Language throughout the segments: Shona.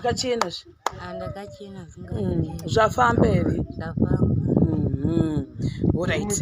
Zvakachena zvi. Andakachena Zvafamba here? Zvafamba. Alright.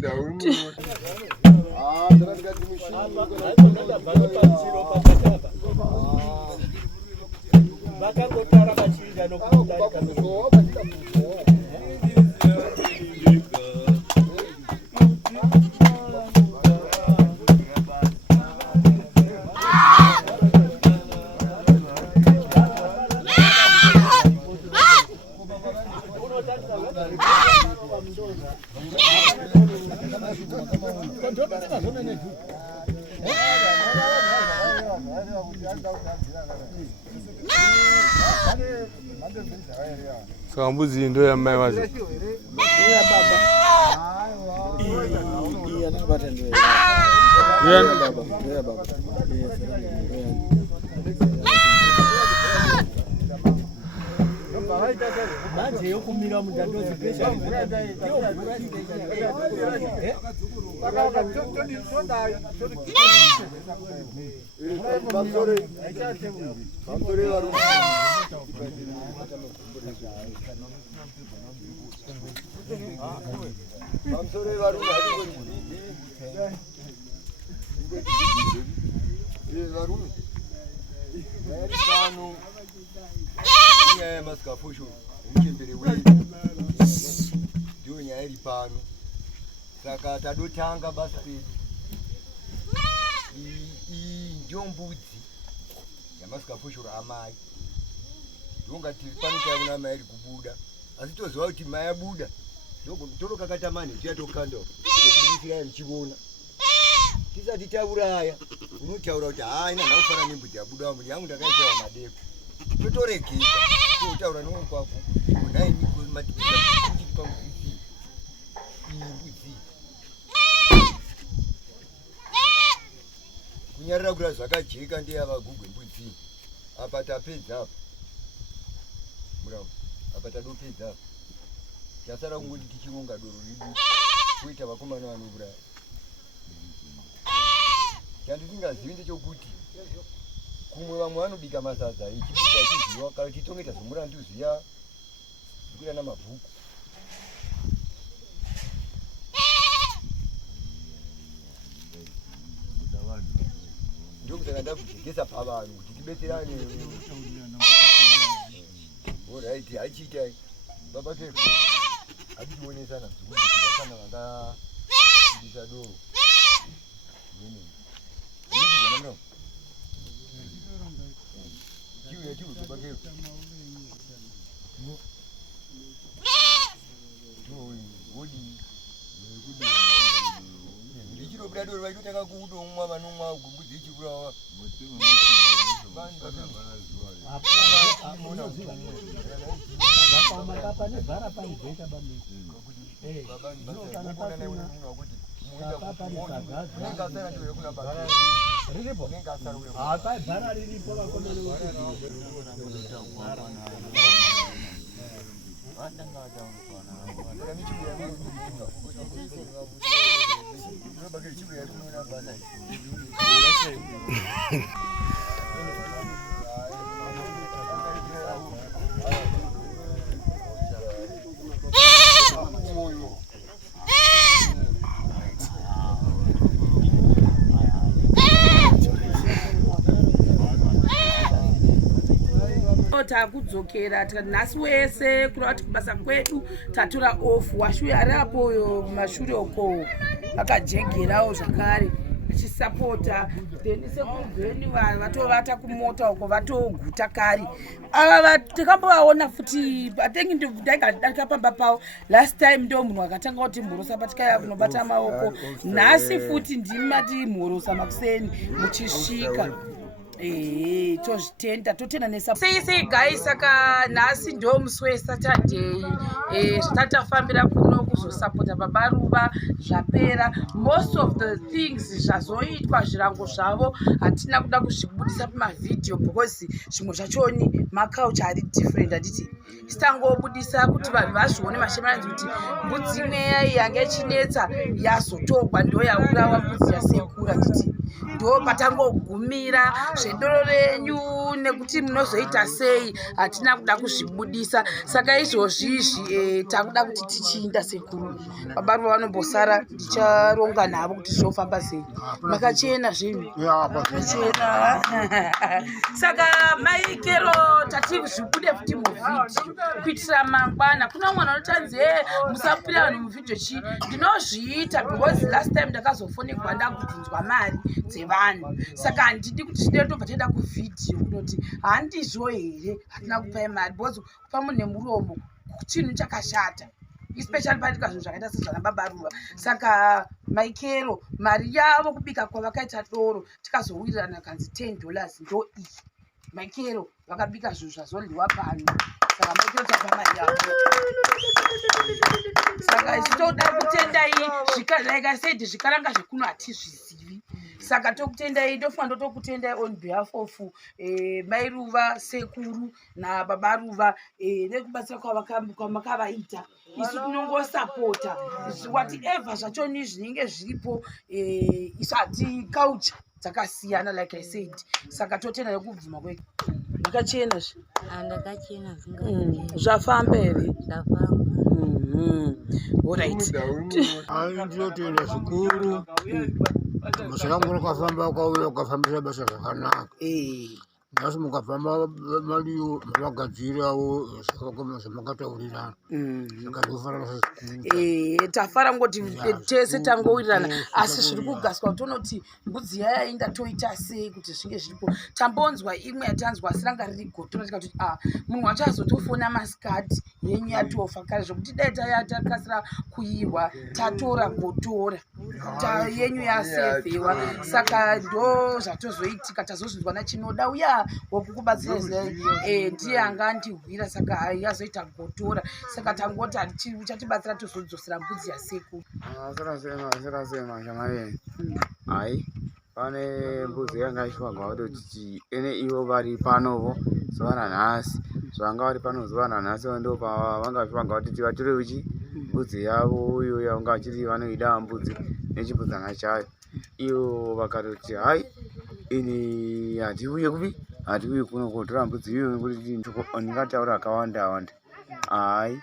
So mbuzi ndo ya mai wazi. Iya baba. Iya na baba ndo. Iya baba. Iya baba. Manje yokumira mudandozi pesha. Saka tadotanga basa redu. Ndiyo mbudzi yamaskafushura amai. Ndongati panika kuna mai iri kubuda. Asi toziva kuti mai abuda. Torokakatamani tiyatokanda. Kubudisira mchivona. Tisati tauraya. Unotaura kuti ina naufana nembudzi yabuda mbudzi yangu ndakaiswa madeko. Totoreketa. Totaura nokwako. Kudai niko matipira kuti pamudzi. Mbudzi. Kunyarira kura zvakajeka ndiye avagugwe mbudzi. Apa tapedza apa. Murawo. Apa tadopedza apa. Chasara kungoti tichironga doro ridu. Kuita vakomana vanouraya. Chandisingazivi ndechokuti kumwe vamwe vanobika masadza ichibika ichiziva kana titongeta zomurandu ziya kuita namabhuku. Ndokusaka ndakujekesa pavanhu kuti tibetserane. Alright, achiita baba kefu achitionesana kuti vasana vanga kudisa doro. Ndichirobradoro vaitotanga kuudomwa vanomwa gumbudzi ichikurawa. Takudzokera nhasi wese kurati kubasa kwedu tatora off washuya arapo mashure uko vakajegerawo zvakare vachisapota then sekugeni vatovata kumota uko vatoguta kari ava tikambovaona futi atengi ndakapamba pavo last time ndo munhu akatanga kuti mhorosa patikaya kunobata maoko nhasi futi ndimati mhorosa makuseni muchisvika tozvitenda totenda nesa sei guys saka nhasi ndo musi weSaturday zvatatafambira kuno kuzosapota babaruva zvapera most of the things zvazoitwa zvirango zvavo hatina kuda kuzvibudisa pamavhidhiyo because zvimwe zvachoni maculture ari different handiti titangobudisa kuti vanhu vazvione mashemeranzi kuti mbudzi imwe yai yange ichinetsa yazotogwa ndo yaurawa mbudzi yasekura handiti ndo patangogumira zvedoro renyu nekuti munozoita sei hatina kuda kuzvibudisa. Saka izvozvizvi takuda kuti tichiinda sekuru baba vanombosara ndicharonga navo kuti zvofamba sei. Makachena zvinhu makachena. Saka Maikero tati zvibude futi muvhidhiyo kuitira mangwana. Kuna mwana anotanzi musapira vanhu muvhidhiyo chi ndinozviita because last time ndakazofonekwa ndakubvunzwa mari dzevanhu. Saka handidi kuti tindobva taenda kuvhidhiyo kunoti handizvo here hatina kupai mari because kupa munhu nemuromo chinhu chakashata especially patika zvinhu zvakaita sezvana baba ruva. Saka Maikero mari yavo kubika kwavakaita doro tikazowirirana kanzi $10 ndo iyi. Maikero vakabika zvinhu zvazoryiwa pano. Saka Maikero tapa mari yavo. Saka tichitoda kutendai like I said zvikaranga zvekuno hatizvizivi. Saka tokutendai ndofanira tokutendai on behalf of Mai Ruva sekuru nababa Ruva nekubatsira kwamakavaita. Isu tinongosapota whatever zvachoni zvinenge zviripo isu hatikaucha dzakasiyana like I said. Saka totenda nekubvuma kweko. Makachena zvi? Andakachena zvafamba here? zvafamba. Alright. Ndinotenda zvikuru. Musango wakafamba kwauya ukafambisa basa zvakanaka. Nhasi mukafamba mariyo mavagadzirawo zvamakataurirana. Saka ndofarana zvikuru. Tafara ngoti tese tangourirana asi zviri kugaswa tonoti mbudzi yaya inda toita sei kuti zvinge zviripo. Tambonzwa imwe yatanzwa asi ranga riri gotora tikati munhu wachazotofona masikati yenyu yatofa kare zvokuti dai takasira kuiwa tatora gotora yenyu yasevhewa. Saka ndo zvatozoitika tazozvinzwa nachinoda uya wokukubatsira ndiye anga andihwira. Saka yazoita gotora. Saka tangoti uchatibatsira tozodzosera mbudzi yasekuru. Sera shamari. Hai pane mbudzi yanga ishwagwa kuti ene ivo vari panovo zuva ranhasi. Zvanga vari pano zuva ranhasi ndo pavanga shwagwa kuti vatore uchi mbudzi yavo uyo yanga achiti vanoida mbudzi nechipudzana chayo. Iyo vakatoti hai ini hatiuye kupi hatiuye kuno kotora mbudzi iyo nekuti ndingataura akawanda wanda. Hai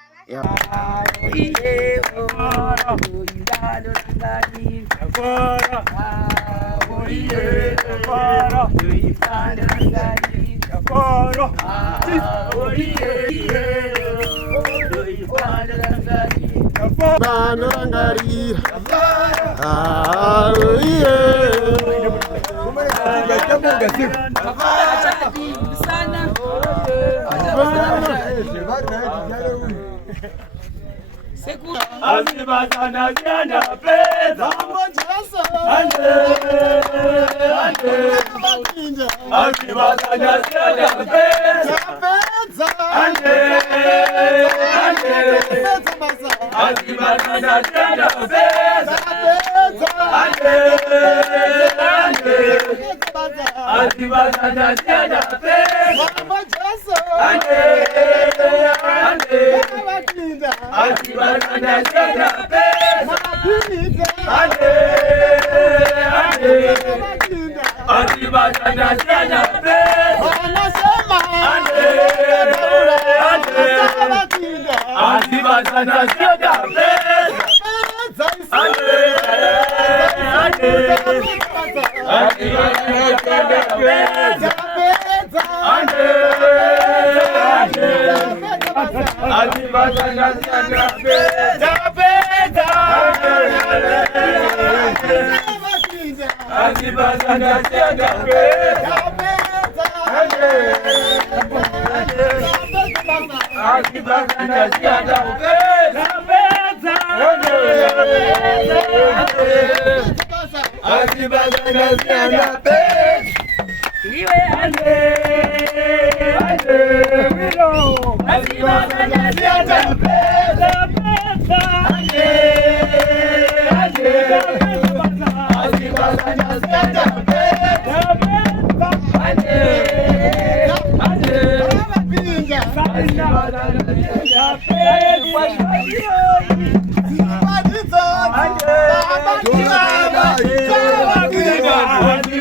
Ande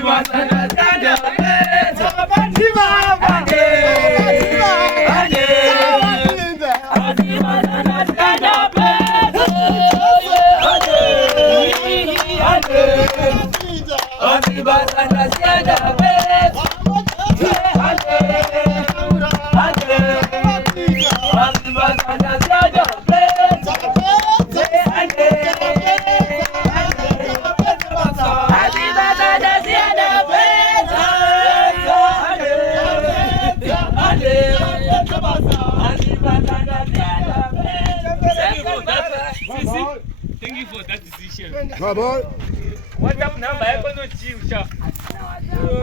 Thank you for that decision. Bye bye. WhatsApp number, I don't know.